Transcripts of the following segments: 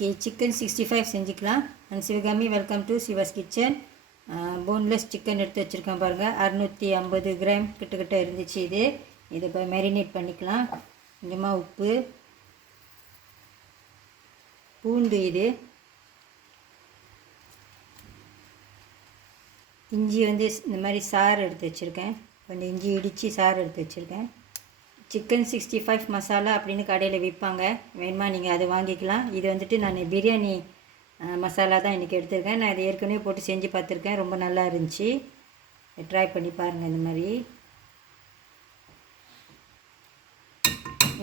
இன்றைக்கி சிக்கன் 65 செஞ்சுக்கலாம். And Sivakami, welcome to Siva's kitchen. Boneless chicken எடுத்து வச்சுருக்கேன் பாருங்கள். 650 கிராம் கிட்டக்கிட்ட இருந்துச்சு. இது இப்போ மேரினேட் பண்ணிக்கலாம். கொஞ்சமாக உப்பு, பூண்டு, இது இஞ்சி இந்த மாதிரி சாறு எடுத்து வச்சுருக்கேன். கொஞ்சம் இஞ்சி இடித்து சாறு எடுத்து வச்சுருக்கேன். சிக்கன் 65 மசாலா அப்படின்னு கடையில் விற்பாங்க, வேணுமா நீங்கள் அதை வாங்கிக்கலாம். இது நான் பிரியாணி மசாலா தான் இன்றைக்கி எடுத்திருக்கேன். நான் இதை ஏற்கனவே போட்டு செஞ்சு பார்த்துருக்கேன், ரொம்ப நல்லா இருந்துச்சு. ட்ரை பண்ணி பாருங்கள். இந்த மாதிரி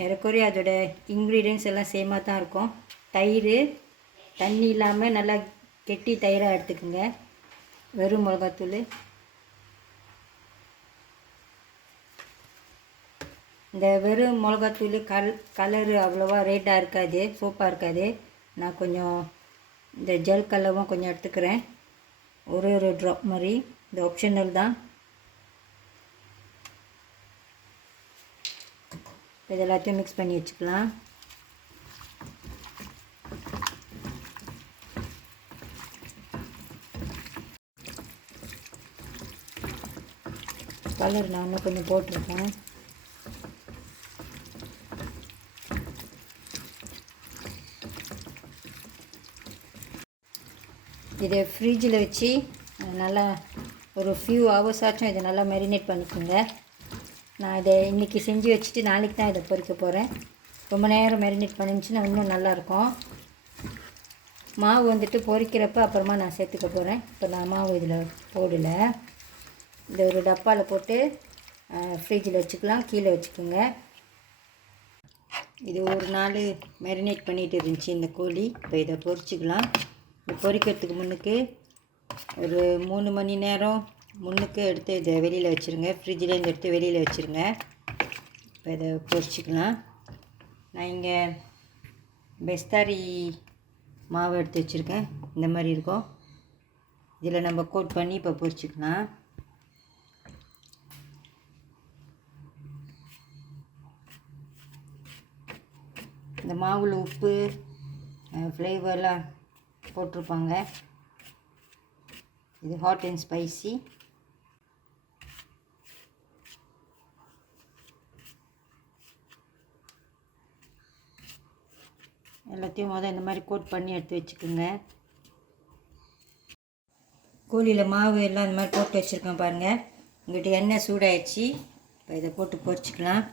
ஏறக்குறைய அதோட இன்க்ரீடியன்ஸ் எல்லாம் சேமாக தான் இருக்கும். தயிர் தண்ணி இல்லாமல் நல்லா கெட்டி தயிராக எடுத்துக்கோங்க. வெறும் மிளகாத்தூள், இந்த வெறும் மிளகாத்தூள் கலரு அவ்வளோவா ரேட்டாக இருக்காது, சோப்பாக இருக்காது. நான் கொஞ்சம் இந்த ஜெல் கலரும் கொஞ்சம் எடுத்துக்கிறேன், ஒரு ட்ராப் மாதிரி. இந்த ஆப்ஷனல் தான். இது எல்லாத்தையும் மிக்ஸ் பண்ணி வச்சுக்கலாம். கலர் நான் இன்னும் கொஞ்சம் போட்டிருக்கேன். இதை ஃப்ரிட்ஜில் வச்சு நல்லா ஒரு ஃபியூ ஹவர்ஸ் ஆச்சும் இதை நல்லா மேரினேட் பண்ணிக்கோங்க. நான் இதை இன்றைக்கி செஞ்சு வச்சுட்டு நாளைக்கு தான் இதை பொரிக்க போகிறேன். ரொம்ப நேரம் மேரினேட் பண்ணிச்சுன்னா இன்னும் நல்லாயிருக்கும். மாவு பொரிக்கிறப்ப அப்புறமா நான் சேர்த்துக்க போகிறேன். இப்போ நான் மாவு இதில் போடலை. இந்த ஒரு டப்பாவில் போட்டு ஃப்ரிட்ஜில் வச்சுக்கலாம், கீழே வச்சுக்கோங்க. இது ஒரு நாள் மேரினேட் பண்ணிகிட்டு இருந்துச்சு இந்த கோழி. இப்போ இதை பொரிச்சிக்கலாம். பொரிக்கிறதுக்கு முன்னுக்கு ஒரு 3 மணி நேரம் முன்னுக்கு எடுத்து இதை வெளியில் வச்சுருங்க. ஃப்ரிட்ஜிலேருந்து எடுத்து வெளியில் வச்சுருங்க. இப்போ இதை பொரிச்சிக்கலாம். நான் இங்கே பெஸ்தாரி மாவு எடுத்து வச்சுருக்கேன். இந்த மாதிரி இருக்கும். இதில் நம்ம கோட் பண்ணி இப்போ பொரிச்சிக்கலாம். இந்த மாவில் உப்பு ஃப்ளேவர்லாம் போட்டிருப்பாங்க. இது ஹாட் அண்ட் ஸ்பைசி. எல்லாத்தையும் இந்த மாதிரி கோட் பண்ணி எடுத்து வச்சுக்கோங்க. கோழியில் மாவு எல்லாம் இந்த மாதிரி போட்டு வச்சுருக்கேன் பாருங்கள். உங்கள்கிட்ட எண்ணெய் சூடாகிடுச்சு. இப்போ இதை போட்டு பொரிச்சிக்கலாம்.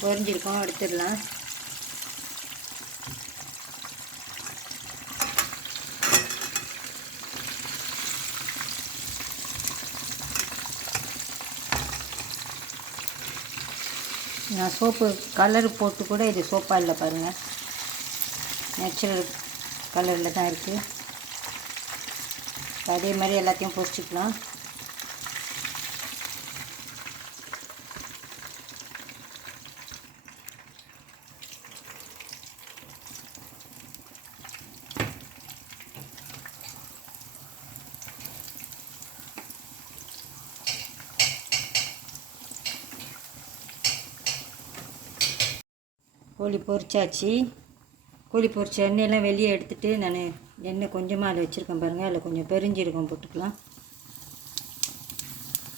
பொரிஞ்சிருக்கோம், எடுத்துடலாம். நான் சோப்பு கலர் போட்டு கூட இது சோப்பாக இல்லை பாருங்கள், நேச்சுரல் கலரில் தான் இருக்குது. அதே மாதிரி எல்லாத்தையும் பொரிச்சிக்கலாம். கோழி பொரிச்சாச்சு. கோழி பொரிச்ச எண்ணெயெல்லாம் வெளியே எடுத்துகிட்டு நான் எண்ணெய் கொஞ்சமாக அதில் வச்சுருக்கேன் பாருங்கள். அதில் கொஞ்சம் பெருஞ்சீரகம் போட்டுக்கலாம்.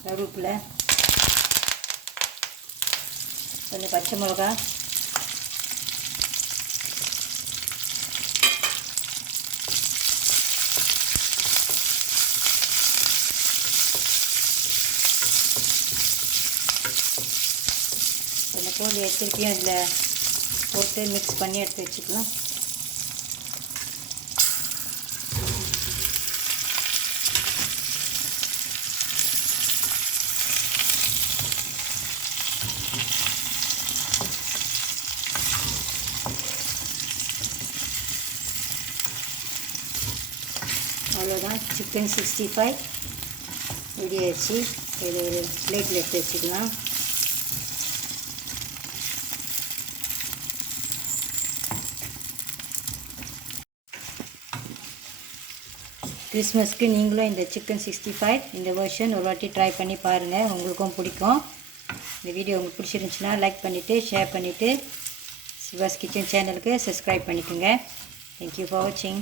கருவேப்பிலை, கொஞ்சம் பச்சை மிளகா, இந்த கோழியை திருப்பியும் அதில் போட்டு மிக்ஸ் பண்ணி எடுத்து வச்சுக்கலாம். சிக்கன் 65 ரெடி ஆயிடுச்சு. இதை ஒரு பிளேட்டில் எடுத்து வச்சுக்கலாம். கிறிஸ்மஸ்க்கு நீங்களும் இந்த சிக்கன் 65 இந்த வெர்ஷன் ஒரு வாட்டி ட்ரை பண்ணி பாருங்கள், உங்களுக்கும் பிடிக்கும். இந்த வீடியோ உங்களுக்கு பிடிச்சிருந்துச்சுன்னா லைக் பண்ணிவிட்டு ஷேர் பண்ணிவிட்டு சிவாஸ் கிச்சன் சேனலுக்கு சப்ஸ்கிரைப் பண்ணிக்கோங்க. தேங்க்யூ ஃபார் வாட்சிங்.